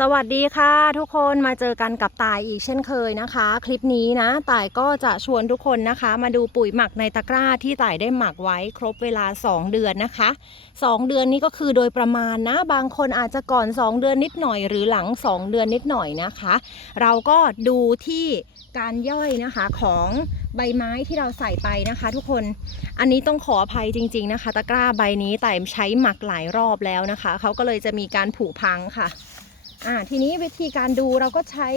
สวัสดีค่ะ ทุกคนมาเจอกันกับตายอีกเช่นเคยนะคะ คลิปนี้นะตายก็จะชวนทุกคนนะคะ มาดูปุ๋ยหมักในตะกร้าที่ตายได้หมักไว้ครบเวลา 2 เดือนนะคะ 2 เดือนนี้ก็คือโดยประมาณนะ บางคนอาจจะก่อน 2 เดือนนิดหน่อยหรือหลัง 2 เดือนนิดหน่อยนะคะ เราก็ดูที่การย่อยนะคะของใบไม้ที่เราใส่ไปนะคะ ทุกคน อันนี้ต้องขออภัยจริง ๆนะคะ ตะกร้าใบนี้แต่ใช้หมักหลายรอบแล้วนะคะเขาก็เลยจะมีการผุพังค่ะ อ่าทีนี้วิธีการดูเราก็ใช้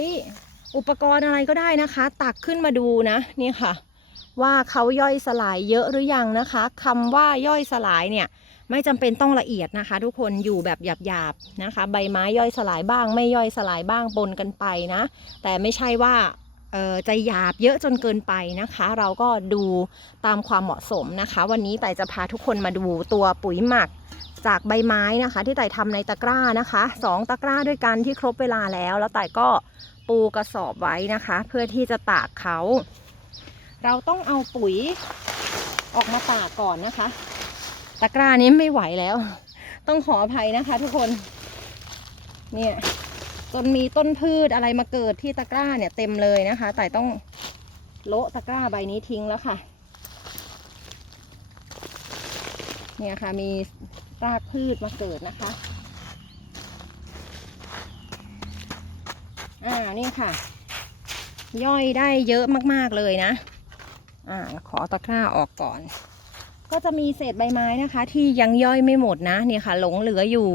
อุปกรณ์อะไรก็ได้นะคะ ตักขึ้นมาดูนะนี่ค่ะ ว่าเขาย่อยสลายเยอะหรือยังนะคะคำว่าย่อยสลายเนี่ยไม่จำเป็นต้องละเอียดนะคะ ทุกคนอยู่แบบหยาบๆนะคะ ใบไม้ย่อยสลายบ้าง ไม่ย่อยสลายบ้างปนกันไปนะ แต่ไม่ใช่ว่า จะหยาบเยอะจนเกินไปนะคะ เราก็ดูตามความเหมาะสมนะคะ วันนี้แต่จะพาทุกคนมาดูตัวปุ๋ยหมักจากใบไม้นะคะ ที่ไต่ทำในตะกร้านะคะสองตะกร้าด้วยกันที่ครบเวลาแล้ว แล้วไต่ก็ปูกระสอบไว้นะคะ เพื่อที่จะตากเขา เราต้องเอาปุ๋ยออกมาตากก่อนนะคะ ตะกร้านี้ไม่ไหวแล้ว ต้องขออภัยนะคะ ทุกคนเนี่ย จนมีต้นพืชอะไรมาเกิดที่ตะกร้าเนี่ยเต็มเลยนะคะ แต่ต้องโละตะกร้าใบนี้ทิ้งแล้วค่ะ เนี่ยค่ะมีรากพืชมาเกิดนะคะ อ่านี่ค่ะ ย่อยได้เยอะมาก ๆ เลยนะ อ่าขอตะกร้าออกก่อน ก็จะมีเศษใบไม้นะคะ ที่ยังย่อยไม่หมดนะ เนี่ยค่ะ หลงเหลืออยู่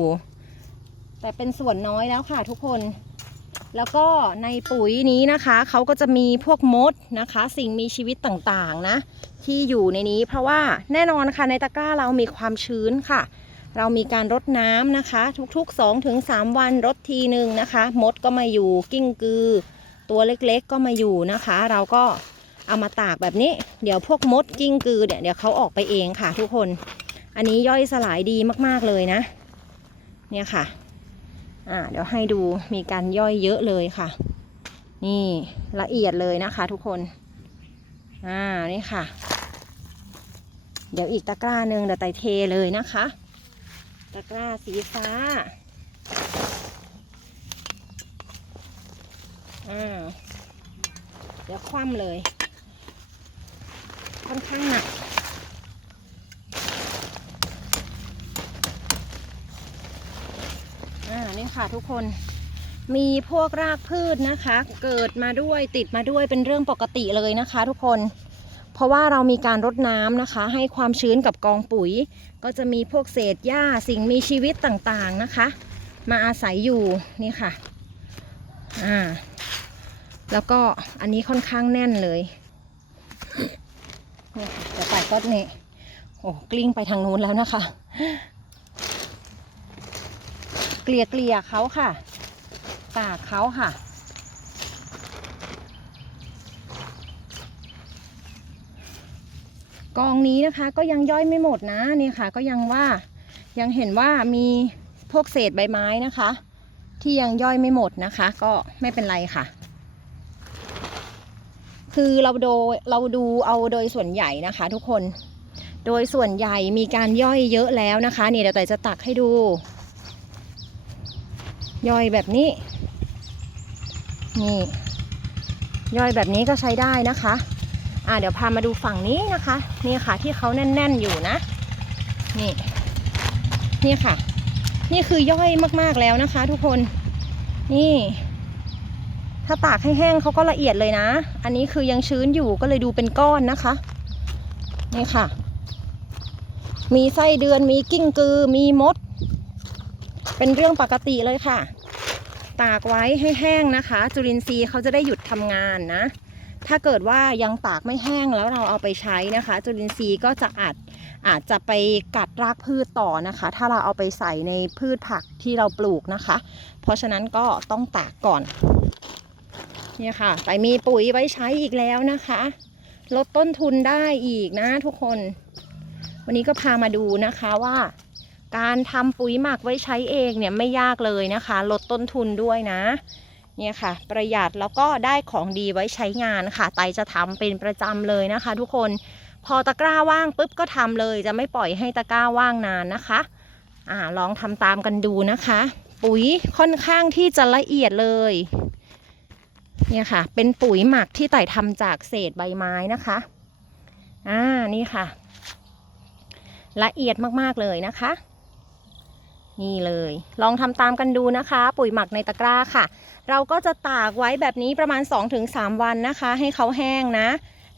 แต่เป็นส่วนน้อยแล้วค่ะทุกคน แล้วก็ในปุ๋ยนี้นะคะเขาก็จะมีพวกมดนะคะ สิ่งมีชีวิตต่างๆนะ ที่อยู่ในนี้เพราะว่าแน่นอนค่ะในตะกร้าเรามีความชื้นค่ะ เรามีการรดน้ำนะคะ ทุกๆ2-3วันรดทีหนึ่งนะคะ มดก็มาอยู่กิ้งกือ ตัวเล็กๆก็มาอยู่นะคะ เราก็เอามาตากแบบนี้ เดี๋ยวพวกมดกิ้งกือเนี่ยเดี๋ยวเขาออกไปเองค่ะทุกคน อันนี้ย่อยสลายดีมากๆเลยนะ เนี่ยค่ะ อ่าเดี๋ยวให้ดูมีการย่อยเยอะเลยค่ะ นี่ละเอียดเลยนะคะ ทุกคนอ่านี่ค่ะ เดี๋ยวอีกตะกร้าหนึ่งเดี๋ยวไตเทเลยนะคะ ตะกร้าสีฟ้าอ่าเดี๋ยวคว่ำเลย ค่อนข้างหนัก อ่า นี่ค่ะทุกคนมีพวกรากพืชนะคะ เกิดมาด้วยติดมาด้วยเป็นเรื่องปกติเลยนะคะ ทุกคน เพราะว่าเรามีการรดน้ำนะคะ ให้ความชื้นกับกองปุ๋ย ก็จะมีพวกเศษหญ้าสิ่งมีชีวิตต่างๆนะคะ มาอาศัยอยู่นี่ค่ะอ่าแล้วก็อันนี้ค่อนข้างแน่นเลยนี่ค่ะเดี๋ยวไปก็นี่โอ้กลิ้งไปทางนู้นแล้วนะคะ เกลี่ยเกลี่ยเขาค่ะ ตากเขาค่ะ กองนี้นะคะก็ยังย่อยไม่หมดนะนี่ค่ะ ก็ยังว่ายังเห็นว่ามีพวกเศษใบไม้นะคะ ที่ยังย่อยไม่หมดนะคะ ก็ไม่เป็นไรค่ะ คือเราดูเราดูเอาโดยส่วนใหญ่นะคะ ทุกคน โดยส่วนใหญ่มีการย่อยเยอะแล้วนะคะ นี่เดี๋ยวแต่จะตักให้ดู ย่อยแบบนี้ นี่ ย่อยแบบนี้ก็ใช้ได้นะคะ อ่าเดี๋ยวพามาดูฝั่งนี้นะคะ นี่ค่ะที่เขาแน่น ๆอยู่นะ นี่ นี่ค่ะ นี่คือย่อยมากๆแล้วนะคะ ทุกคน นี่ ถ้าตากให้แห้งเขาก็ละเอียดเลยนะ อันนี้คือยังชื้นอยู่ก็เลยดูเป็นก้อนนะคะ นี่ค่ะมีไส้เดือนมีกิ้งกือ มีมด เป็นเรื่องปกติเลยค่ะ ตากไว้ให้แห้งนะคะ จุลินทรีย์เขาจะได้หยุดทำงานนะ ถ้าเกิดว่ายังตากไม่แห้งแล้วเราเอาไปใช้นะคะ จุลินทรีย์ก็จะอาจอาจจะไปกัดรากพืชต่อนะคะ ถ้าเราเอาไปใส่ในพืชผักที่เราปลูกนะคะ เพราะฉะนั้นก็ต้องตากก่อนเนี่ยค่ะแต่มีปุ๋ยไว้ใช้อีกแล้วนะคะ ลดต้นทุนได้อีกนะทุกคน วันนี้ก็พามาดูนะคะว่า การทำปุ๋ยหมักไว้ใช้เองเนี่ยไม่ยากเลยนะคะ ลดต้นทุนด้วยนะเนี่ยค่ะ ประหยัดแล้วก็ได้ของดีไว้ใช้งานค่ะ ไตจะทำเป็นประจำเลยนะคะ ทุกคนพอตะกร้าว่างปุ๊บก็ทำเลยจะไม่ปล่อยให้ตะกร้าว่างนานนะคะอ่าลองทำตามกันดูนะคะ ปุ๋ยค่อนข้างที่จะละเอียดเลยเนี่ยค่ะ เป็นปุ๋ยหมักที่ไต่ทำจากเศษใบไม้นะคะอ่านี่ค่ะ ละเอียดมาก ๆ เลยนะคะ นี่เลย ลองทำตามกันดูนะคะ ปุ๋ยหมักในตะกร้าค่ะ เราก็จะตากไว้แบบนี้ประมาณ 2-3 วันนะคะ ให้เขาแห้งนะ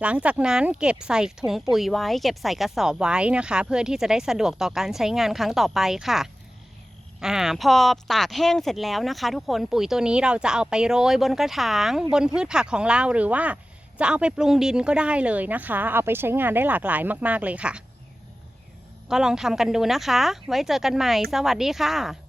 หลังจากนั้นเก็บใส่ถุงปุ๋ยไว้ เก็บใส่กระสอบไว้นะคะ เพื่อที่จะได้สะดวกต่อการใช้งานครั้งต่อไปค่ะอ่าพอตากแห้งเสร็จแล้วนะคะ ทุกคนปุ๋ยตัวนี้เราจะเอาไปโรยบนกระถางบนพืชผักของเราหรือว่าจะเอาไปปรุงดินก็ได้เลยนะคะ เอาไปใช้งานได้หลากหลายมาก ๆ เลยค่ะ ก็ลองทำกันดูนะคะ ไว้เจอกันใหม่ สวัสดีค่ะ